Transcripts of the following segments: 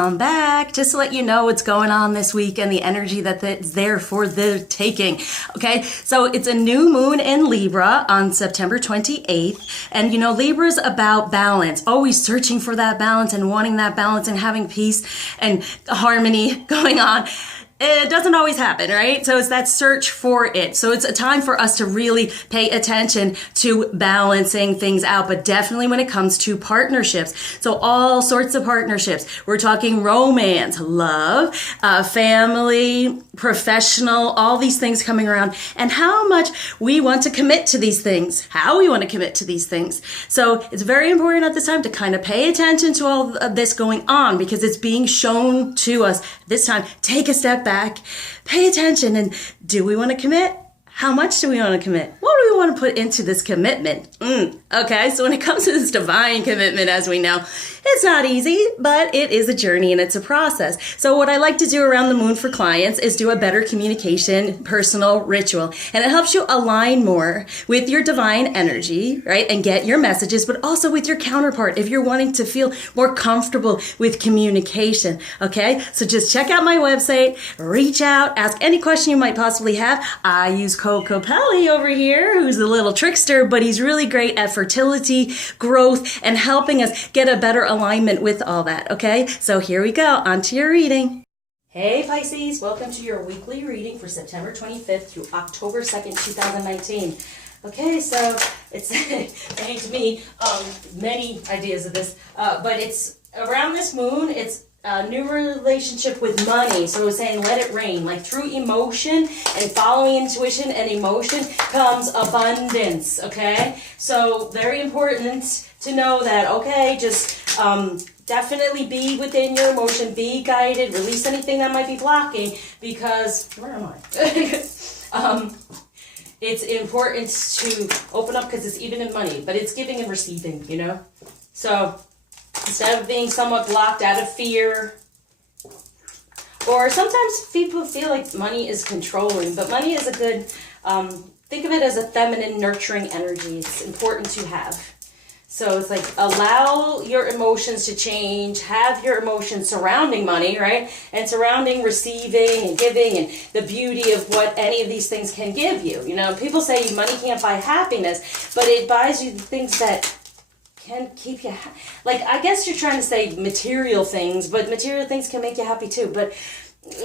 I'm back just to let you know what's going on this week and the energy that's there for the taking. Okay, so it's a new moon in Libra on September 28th. And you know, Libra's about balance, always searching for that balance and wanting that balance and having peace and harmony going on. It doesn't always happen, right? So it's that search for it. So it's a time for us to really pay attention to balancing things out, but definitely when it comes to partnerships. So all sorts of partnerships. We're talking romance, love, family, professional, all these things coming around, and how much we want to commit to these things, how we want to commit to these things. So it's very important at this time to kind of pay attention to all of this going on because it's being shown to us this time. Take a step back, pay attention, and do we want to commit? How much do we want to commit? What do we want to put into this commitment? Okay, so when it comes to this divine commitment, as we know, it's not easy, but it is a journey and it's a process. So what I like to do around the moon for clients is do a better communication, personal ritual. And it helps you align more with your divine energy, right? And get your messages, but also with your counterpart if you're wanting to feel more comfortable with communication, okay? So just check out my website, reach out, ask any question you might possibly have. I use Coco Pelli over here, who's a little trickster, but he's really great at fertility, growth, and helping us get a better alignment with all that, okay? So here we go, on to your reading. Hey Pisces, welcome to your weekly reading for September 25th through October 2nd, 2019. Okay, so it's saying to me many ideas of this, but it's around this moon, it's a new relationship with money. So it's saying let it rain. Like through emotion and following intuition and emotion comes abundance, okay? So very important to know that, okay, just definitely be within your emotion, be guided, release anything that might be blocking because, where am I? It's important to open up because it's even in money, but it's giving and receiving, you know? So instead of being somewhat blocked out of fear, or sometimes people feel like money is controlling, but money is a good, think of it as a feminine nurturing energy. It's important to have. So it's like allow your emotions to change, have your emotions surrounding money, right? And surrounding receiving and giving and the beauty of what any of these things can give you. You know, people say money can't buy happiness, but it buys you the things that can keep you like, I guess you're trying to say material things, but material things can make you happy too. But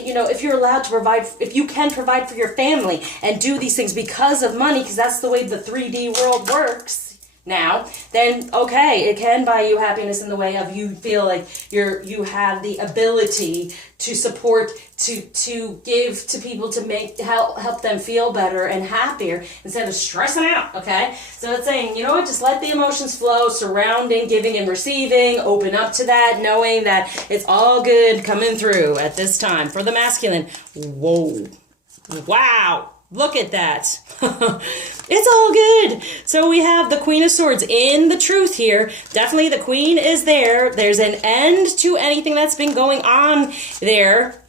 you know, if you're allowed to provide, if you can provide for your family and do these things because of money, because that's the way the 3D world works now, then okay, it can buy you happiness in the way of you feel like you have the ability to support, to give to people, to help them feel better and happier instead of stressing out, okay? So it's saying, you know what, just let the emotions flow, surrounding, giving and receiving, open up to that, knowing that it's all good coming through at this time. For the masculine, whoa, wow. Look at that. It's all good. So we have the Queen of Swords in the truth here. Definitely the Queen is there. There's an end to anything that's been going on there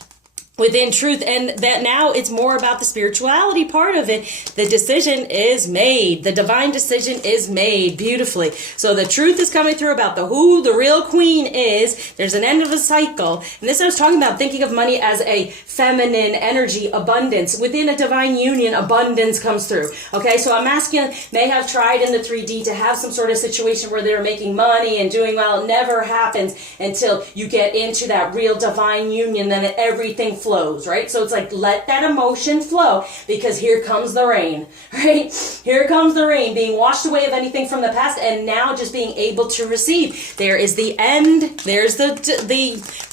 within truth, and that now it's more about the spirituality part of it. The decision is made. The divine decision is made beautifully. So the truth is coming through about who the real queen is. There's an end of a cycle. And this I was talking about, thinking of money as a feminine energy, abundance. Within a divine union, abundance comes through. Okay, so a masculine may have tried in the 3D to have some sort of situation where they're making money and doing well. It never happens until you get into that real divine union, then everything flows, right? So it's like, let that emotion flow because here comes the rain, right? Here comes the rain, being washed away of anything from the past and now just being able to receive. There is the end. There's the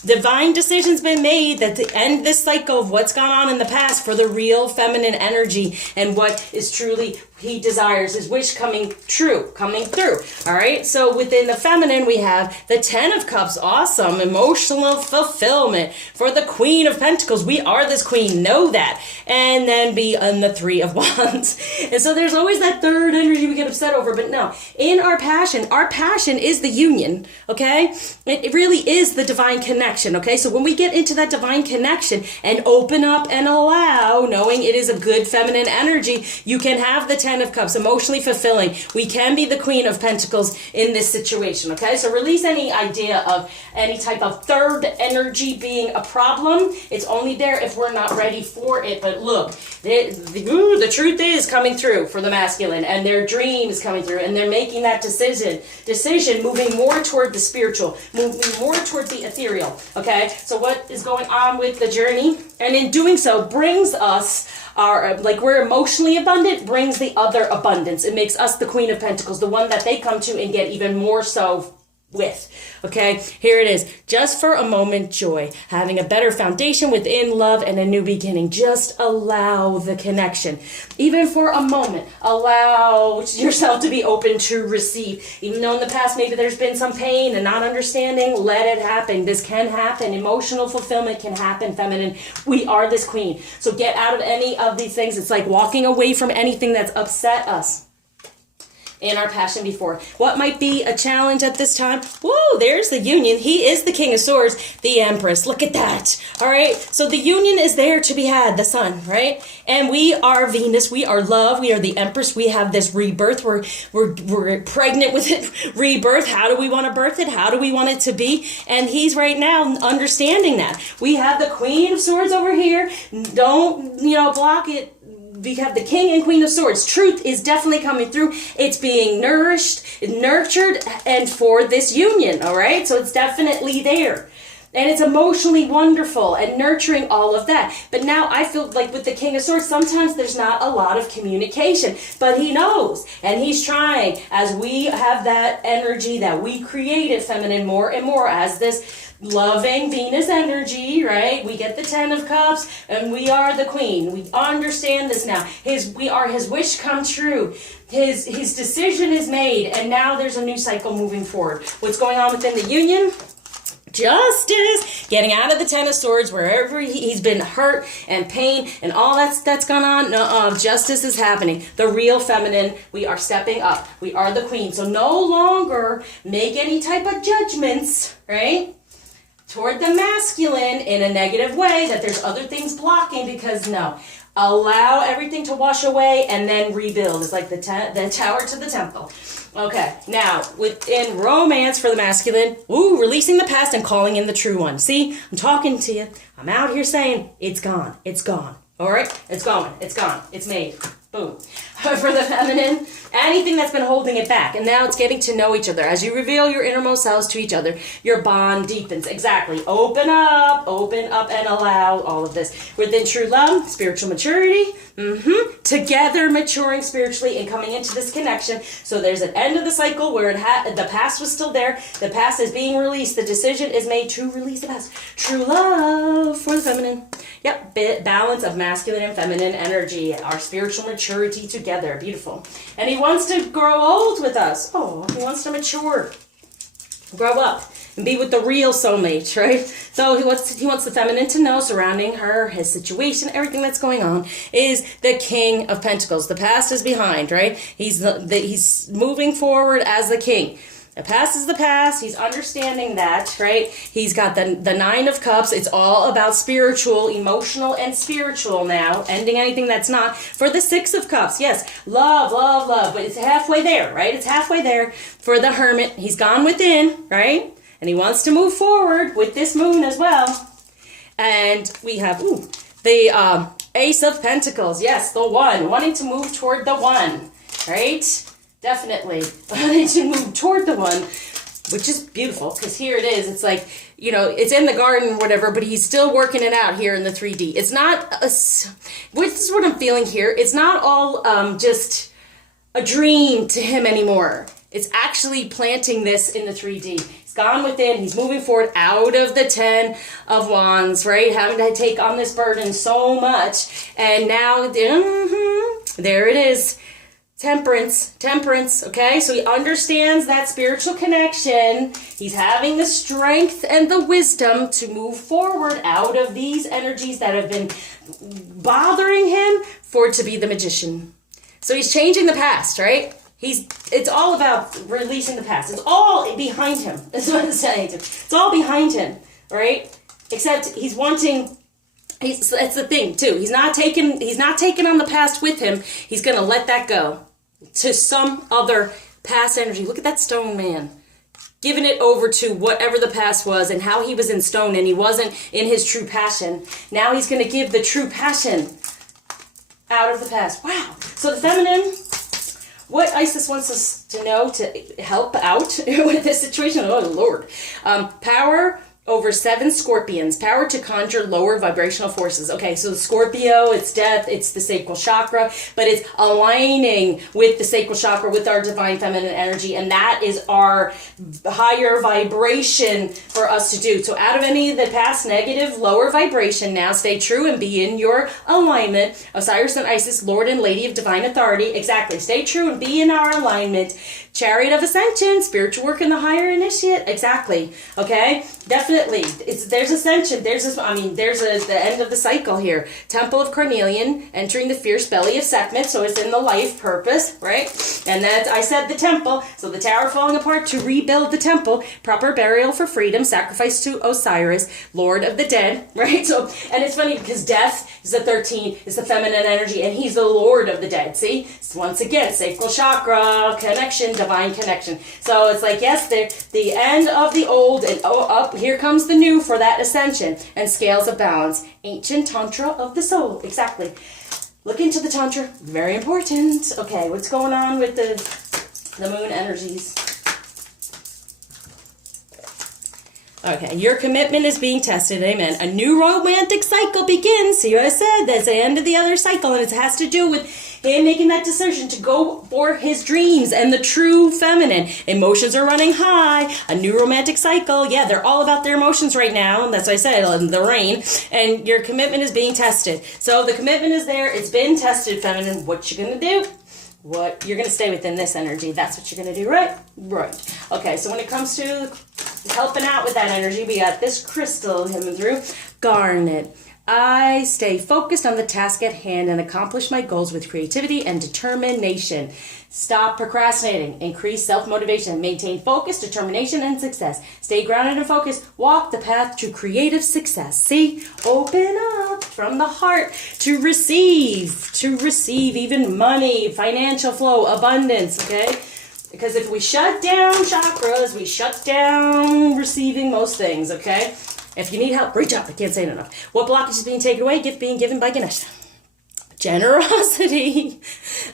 divine decision's been made that to end this cycle of what's gone on in the past for the real feminine energy and what is truly he desires, his wish coming through. All right. So within the feminine, we have the 10 of Cups. Awesome. Emotional fulfillment. For the Queen of Pentacles, we are this queen. Know that. And then be on the 3 of Wands. And so there's always that third energy we get upset over. But no, in our passion is the union. Okay. It really is the divine connection. Okay. So when we get into that divine connection and open up and allow, knowing it is a good feminine energy, you can have the 10 Ten of Cups, emotionally fulfilling. We can be the Queen of Pentacles in this situation, okay? So release any idea of any type of third energy being a problem. It's only there if we're not ready for it. But look, the truth is coming through for the masculine, and their dream is coming through, and they're making that decision, moving more toward the spiritual, moving more toward the ethereal, okay? So what is going on with the journey? And in doing so brings us we're emotionally abundant, brings the other abundance. It makes us the Queen of Pentacles, the one that they come to and get even more so with. Okay, here it is. Just for a moment, joy. Having a better foundation within love and a new beginning. Just allow the connection. Even for a moment, allow yourself to be open to receive. Even though in the past maybe there's been some pain and not understanding, let it happen. This can happen. Emotional fulfillment can happen, feminine. We are this queen. So get out of any of these things. It's like walking away from anything that's upset us in our passion before. What might be a challenge at this time? Whoa, there's the union. He is the King of Swords, the Empress. Look at that. All right. So the union is there to be had, the sun, right? And we are Venus. We are love. We are the Empress. We have this rebirth. We're pregnant with it. Rebirth. How do we want to birth it? How do we want it to be? And he's right now understanding that. We have the Queen of Swords over here. Don't, block it. We have the King and Queen of Swords. Truth is definitely coming through. It's being nourished, nurtured, and for this union, all right? So it's definitely there. And it's emotionally wonderful and nurturing all of that. But now I feel like with the King of Swords, sometimes there's not a lot of communication. But he knows, and he's trying. As we have that energy that we created, feminine, more and more as this loving Venus energy, right? We get the Ten of Cups, and we are the Queen. We understand this now. We are his wish come true. His decision is made, and now there's a new cycle moving forward. What's going on within the union? Justice, getting out of the Ten of Swords, wherever he's been hurt and pain and all that's gone on. Justice is happening. The real feminine, we are stepping up. We are the Queen. So no longer make any type of judgments, right, toward the masculine in a negative way, that there's other things blocking, because no. Allow everything to wash away and then rebuild. It's like the tower to the temple. Okay, now within romance for the masculine, releasing the past and calling in the true one. See, I'm talking to you. I'm out here saying it's gone. It's gone. All right, it's going. It's gone. It's made. Boom. For the feminine, anything that's been holding it back. And now it's getting to know each other. As you reveal your innermost selves to each other, your bond deepens. Exactly. Open up and allow all of this. Within true love, spiritual maturity, together maturing spiritually and coming into this connection. So there's an end of the cycle where the past was still there. The past is being released. The decision is made to release the past. True love for the feminine. Yep, balance of masculine and feminine energy, our spiritual maturity together. Beautiful. And he wants to grow old with us. Oh, he wants to mature, grow up, and be with the real soulmate, right? So he wants the feminine to know, surrounding her, his situation, everything that's going on, is the King of Pentacles. The past is behind, right? He's moving forward as the king. The past is the past. He's understanding that, right? He's got the Nine of Cups. It's all about spiritual, emotional, and spiritual now. Ending anything that's not. For the Six of Cups, yes, love, love, love. But it's halfway there, right? It's halfway there. For the Hermit, he's gone within, right? And he wants to move forward with this moon as well. And we have, the Ace of Pentacles. Yes, the one. Wanting to move toward the one, right? Definitely wanting to move toward the one, which is beautiful, because here it is. It's like, it's in the garden or whatever, but he's still working it out here in the 3D. It's not, this is what I'm feeling here. It's not all just a dream to him anymore. It's actually planting this in the 3D. He's gone within. He's moving forward out of the 10 of Wands, right? Having to take on this burden so much. And now, there it is. Temperance, okay? So he understands that spiritual connection. He's having the strength and the wisdom to move forward out of these energies that have been bothering him for it to be the magician. So he's changing the past, right? It's all about releasing the past. It's all behind him. That's what I'm saying. It's all behind him, right? Except he's wanting... That's the thing too. He's not taking on the past with him. He's gonna let that go. to some other past energy. Look at that stone man. Giving it over to whatever the past was and how he was in stone and he wasn't in his true passion. Now he's going to give the true passion out of the past. Wow. So the feminine, what Isis wants us to know to help out with this situation, oh Lord. Power over 7 scorpions. Power to conjure lower vibrational forces. Okay, so the Scorpio, it's death, it's the sacral chakra, but it's aligning with the sacral chakra, with our divine feminine energy, and that is our higher vibration for us to do. So out of any of the past negative, lower vibration, now stay true and be in your alignment. Osiris and Isis, Lord and Lady of Divine Authority. Exactly. Stay true and be in our alignment. Chariot of Ascension, spiritual work in the higher initiate. Exactly. Okay? Definitely. There's ascension. There's the end of the cycle here. Temple of Carnelian, entering the fierce belly of Sekhmet, so it's in the life purpose, right? And that I said the temple, so the tower falling apart to rebuild the temple, proper burial for freedom, sacrifice to Osiris, Lord of the dead, right? So, and it's funny because death is the 13, is the feminine energy, and he's the Lord of the dead. See? So once again, sacral chakra, connection, divine connection. So it's like, yes, the end of the old, and up, here comes the new for that ascension, and scales of balance. Ancient Tantra of the soul. Exactly. Look into the Tantra. Very important. Okay, what's going on with the moon energies? Okay, your commitment is being tested. Amen. A new romantic cycle begins. See what I said? That's the end of the other cycle, and it has to do with him making that decision to go for his dreams and the true feminine. Emotions are running high. A new romantic cycle. Yeah, they're all about their emotions right now. That's what I said, in the rain. And your commitment is being tested. So the commitment is there. It's been tested, feminine. What you gonna do? What you're gonna stay within this energy. That's what you're gonna do, right? Right. Okay, so when it comes to helping out with that energy, we got this crystal coming through. Garnet. I stay focused on the task at hand and accomplish my goals with creativity and determination. Stop procrastinating. Increase self-motivation. Maintain focus, determination, and success. Stay grounded and focused. Walk the path to creative success. See? Open up from the heart to receive. To receive even money, financial flow, abundance, okay? Because if we shut down chakras, we shut down receiving most things, okay? If you need help, reach out. I can't say it enough. What blockage is being taken away? Gift being given by Ganesha. Generosity.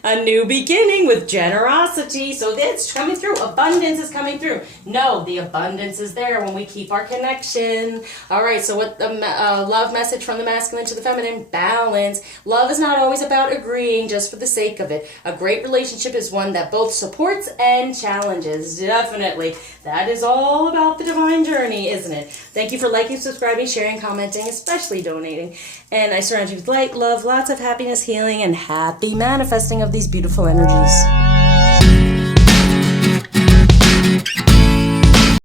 A new beginning with generosity. So that's coming through. Abundance is coming through. No, the abundance is there when we keep our connection. All right, so what the love message from the masculine to the feminine? Balance. Love is not always about agreeing just for the sake of it. A great relationship is one that both supports and challenges. Definitely. That is all about the divine journey, isn't it? Thank you for liking, subscribing, sharing, commenting, especially donating. And I surround you with light, love, lots of happiness, healing, and happy manifesting of these beautiful energies.